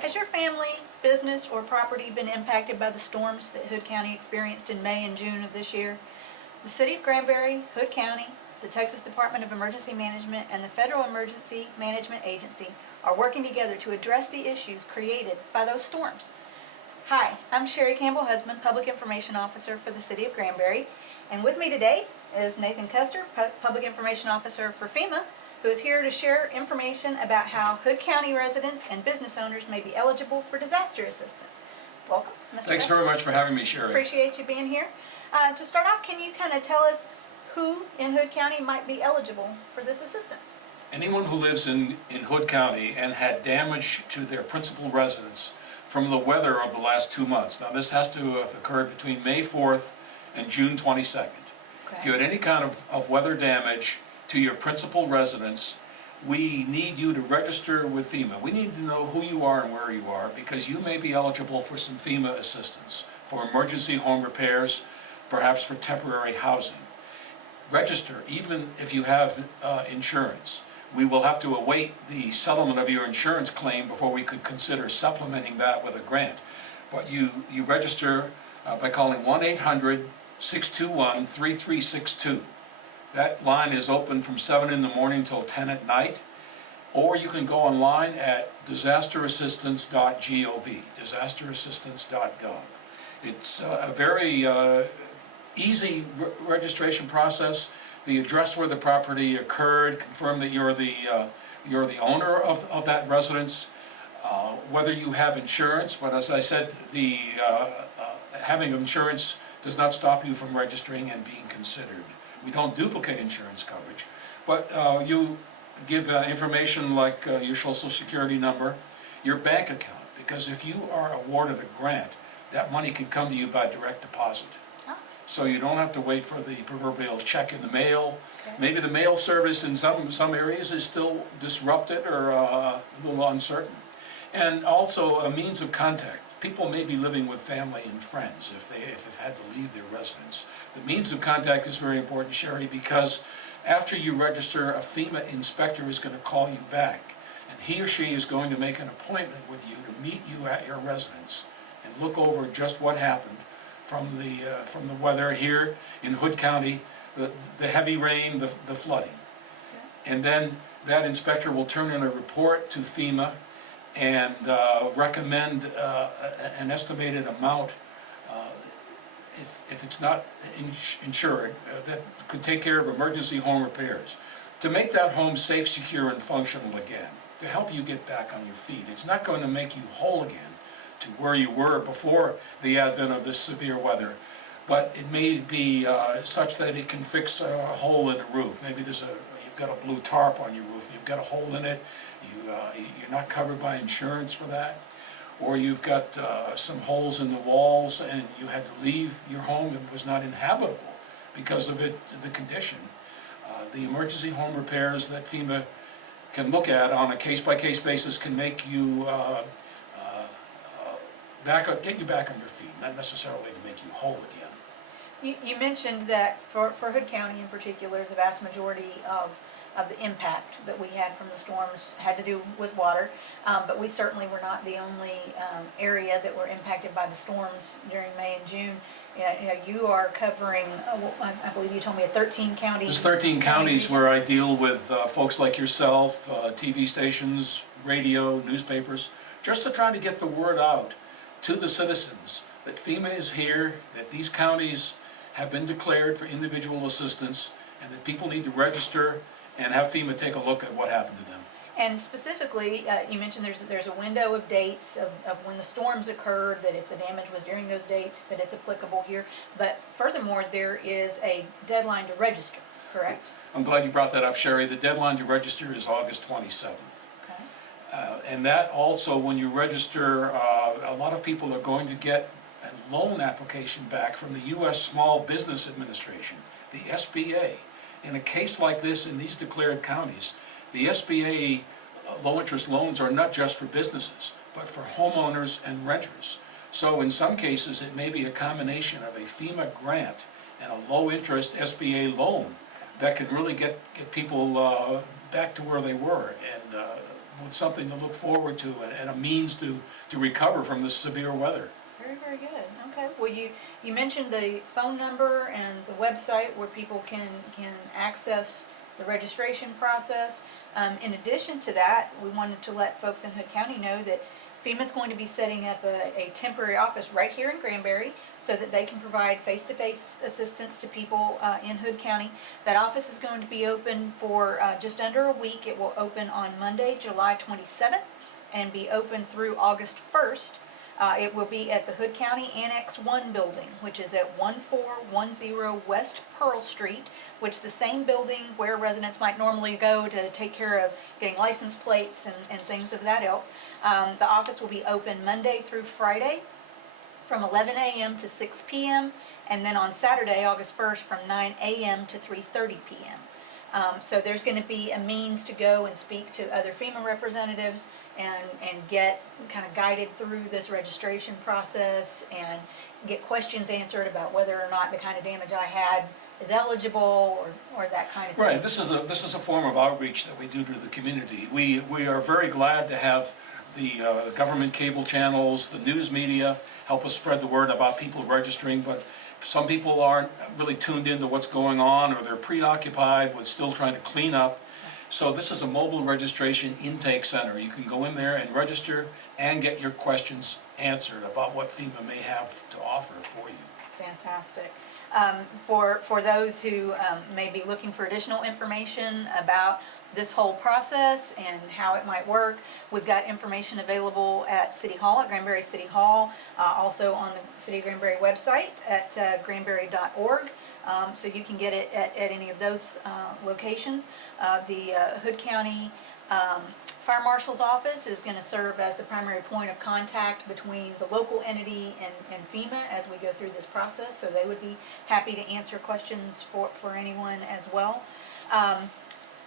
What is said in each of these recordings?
Has your family, business, or property been impacted by the storms that Hood County experienced in May and June of this year? The City of Granbury, Hood County, the Texas Department of Emergency Management, and the Federal Emergency Management Agency are working together to address the issues created by those storms. Hi, I'm Sherry Campbell-Husband, Public Information Officer for the City of Granbury, and with me today is Nathan Custer, Public Information Officer for FEMA, who is here to share information about how Hood County residents and business owners may be eligible for disaster assistance. Welcome, Mr. Thanks Custer. very much for having me, Sherry. Appreciate you being here. To start off, can you kind of tell us who in Hood County might be eligible for this assistance? Anyone who lives in Hood County and had damage to their principal residence from the weather of the last 2 months. Now this has to have occurred between May 4th and June 22nd. Okay. If you had any kind of weather damage to your principal residence, we need you to register with FEMA. We need to know who you are and where you are, because you may be eligible for some FEMA assistance for emergency home repairs, perhaps for temporary housing. Register, even if you have insurance. We will have to await the settlement of your insurance claim before we could consider supplementing that with a grant. But you register by calling 1-800-621-3362. That line is open from 7 in the morning till 10 at night. Or you can go online at disasterassistance.gov, disasterassistance.gov. It's a very easy registration process. The address where the property occurred, confirm that you're the owner of that residence, whether you have insurance. But as I said, having insurance does not stop you from registering and being considered. We don't duplicate insurance coverage, but you give information like your Social Security number, your bank account, because if you are awarded a grant, that money can come to you by direct deposit. So you don't have to wait for the proverbial check in the mail. Okay. Maybe the mail service in some areas is still disrupted or a little uncertain. And also a means of contact. People may be living with family and friends if they've had to leave their residence. The means of contact is very important, Sherry, because after you register, a FEMA inspector is going to call you back, and he or she is going to make an appointment with you to meet you at your residence and look over just what happened from the weather here in Hood County, the heavy rain, the flooding. Okay. And then that inspector will turn in a report to FEMA and recommend an estimated amount, if it's not insured, that could take care of emergency home repairs, to make that home safe, secure, and functional again, to help you get back on your feet. It's not going to make you whole again to where you were before the advent of this severe weather, but it may be such that it can fix a hole in the roof. Maybe you've got a blue tarp on your roof, you've got a hole in it, you're not covered by insurance for that, or you've got some holes in the walls and you had to leave your home, it was not inhabitable because of the condition. The emergency home repairs that FEMA can look at on a case-by-case basis can make you get you back on your feet, not necessarily to make you whole again. You mentioned that for Hood County in particular, the vast majority of the impact that we had from the storms had to do with water, but we certainly were not the only area that were impacted by the storms during May and June. You are covering, I believe you told me, 13 counties. There's 13 counties where I deal with folks like yourself, TV stations, radio, newspapers, just to try to get the word out to the citizens that FEMA is here, that these counties have been declared for individual assistance, and that people need to register and have FEMA take a look at what happened to them. And specifically, you mentioned there's a window of dates of when the storms occurred, that if the damage was during those dates, that it's applicable here. But furthermore, there is a deadline to register, correct? I'm glad you brought that up, Sherry. The deadline to register is August 27th. Okay. And that also, when you register, a lot of people are going to get a loan application back from the U.S. Small Business Administration, the SBA. In a case like this in these declared counties, the SBA low-interest loans are not just for businesses, but for homeowners and renters. So in some cases, it may be a combination of a FEMA grant and a low-interest SBA loan that can really get people back to where they were. And with something to look forward to and a means to recover from this severe weather. Very, very good. Okay. Well, you mentioned the phone number and the website where people can access the registration process. In addition to that, we wanted to let folks in Hood County know that FEMA's going to be setting up a temporary office right here in Granbury so that they can provide face-to-face assistance to people in Hood County. That office is going to be open for just under a week. It will open on Monday, July 27th, and be open through August 1st. It will be at the Hood County Annex 1 building, which is at 1410 West Pearl Street, which is the same building where residents might normally go to take care of getting license plates and things of that ilk. The office will be open Monday through Friday from 11 a.m. to 6 p.m. and then on Saturday, August 1st, from 9 a.m. to 3:30 p.m. So there's going to be a means to go and speak to other FEMA representatives and get kind of guided through this registration process and get questions answered about whether or not the kind of damage I had is eligible or that kind of thing. Right. This is a form of outreach that we do to the community. We are very glad to have the government cable channels, the news media help us spread the word about people registering, but some people aren't really tuned into what's going on, or they're preoccupied with still trying to clean up. So this is a mobile registration intake center. You can go in there and register and get your questions answered about what FEMA may have to offer for you. Fantastic. For those who may be looking for additional information about this whole process and how it might work, we've got information available at City Hall, at Granbury City Hall, also on the City of Granbury website at granbury.org. So you can get it at any of those locations. The Hood County Fire Marshal's office is going to serve as the primary point of contact between the local entity and FEMA as we go through this process, so they would be happy to answer questions for anyone as well.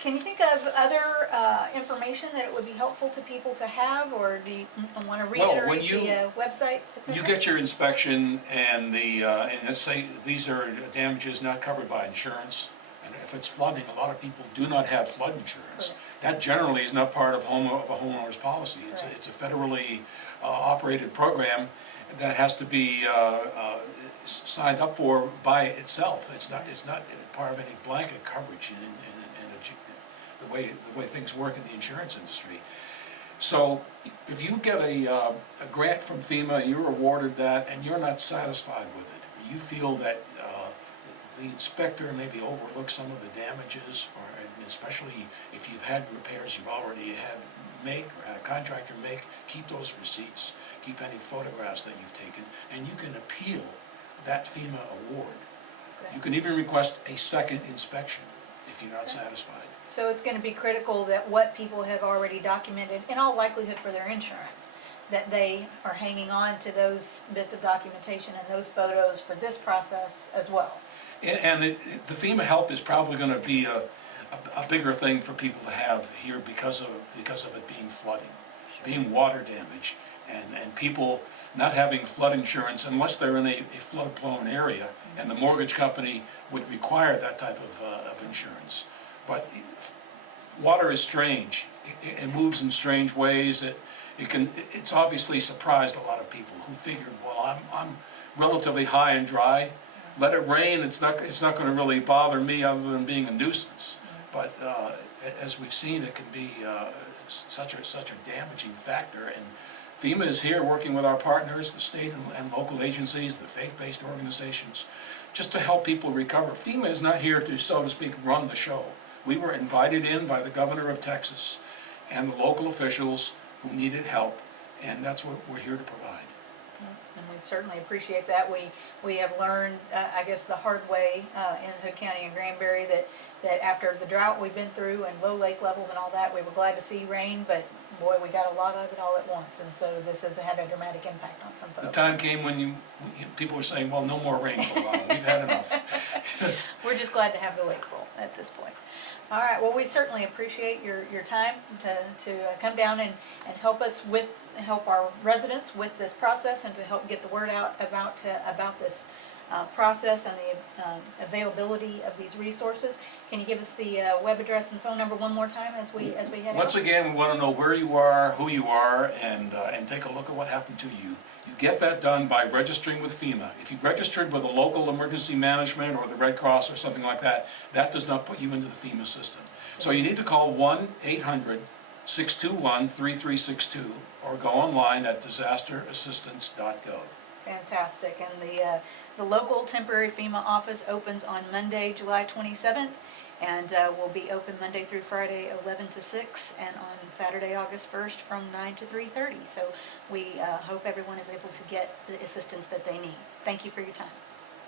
Can you think of other information that it would be helpful to people to have, or do you want to reiterate the website? You get your inspection and and let's say these are damages not covered by insurance, and if it's flooding, a lot of people do not have flood insurance. Correct. That generally is not part of a homeowner's policy. It's a federally operated program that has to be signed up for by itself. It's not part of any blanket coverage in the way things work in the insurance industry. So if you get a grant from FEMA and you're awarded that and you're not satisfied with it, or you feel that the inspector maybe overlooked some of the damages, or especially if you've had repairs you've already had or had a contractor make, keep those receipts, keep any photographs that you've taken, and you can appeal that FEMA award. Okay. You can even request a second inspection if you're not satisfied. So it's going to be critical that what people have already documented, in all likelihood for their insurance, that they are hanging on to those bits of documentation and those photos for this process as well. And the FEMA help is probably going to be a bigger thing for people to have here because of it being flooding, being water damage, and people not having flood insurance unless they're in a flood-prone area, and the mortgage company would require that type of insurance. But water is strange. It moves in strange ways. It's obviously surprised a lot of people who figured, well, I'm relatively high and dry. Let it rain. It's not going to really bother me other than being a nuisance. But as we've seen, it can be such a damaging factor. And FEMA is here working with our partners, the state and local agencies, the faith-based organizations, just to help people recover. FEMA is not here to, so to speak, run the show. We were invited in by the governor of Texas and the local officials who needed help, and that's what we're here to provide. And we certainly appreciate that. We have learned, I guess, the hard way in Hood County and Granbury that after the drought we've been through and low lake levels and all that, we were glad to see rain, but boy, we got a lot of it all at once, and so this has had a dramatic impact on some folks. The time came when people were saying, well, no more rain for a while. We've had enough. We're just glad to have the lake full at this point. All right, well, we certainly appreciate your time to come down and help our residents with this process and to help get the word out about this process and the availability of these resources. Can you give us the web address and phone number one more time as we head out? Once again, we want to know where you are, who you are, and take a look at what happened to you. You get that done by registering with FEMA. If you registered with a local emergency management or the Red Cross or something like that, that does not put you into the FEMA system. So you need to call 1-800-621-3362 or go online at disasterassistance.gov. Fantastic. And the local temporary FEMA office opens on Monday, July 27th, and will be open Monday through Friday, 11 to 6, and on Saturday, August 1st, from 9 to 3:30. So we hope everyone is able to get the assistance that they need. Thank you for your time.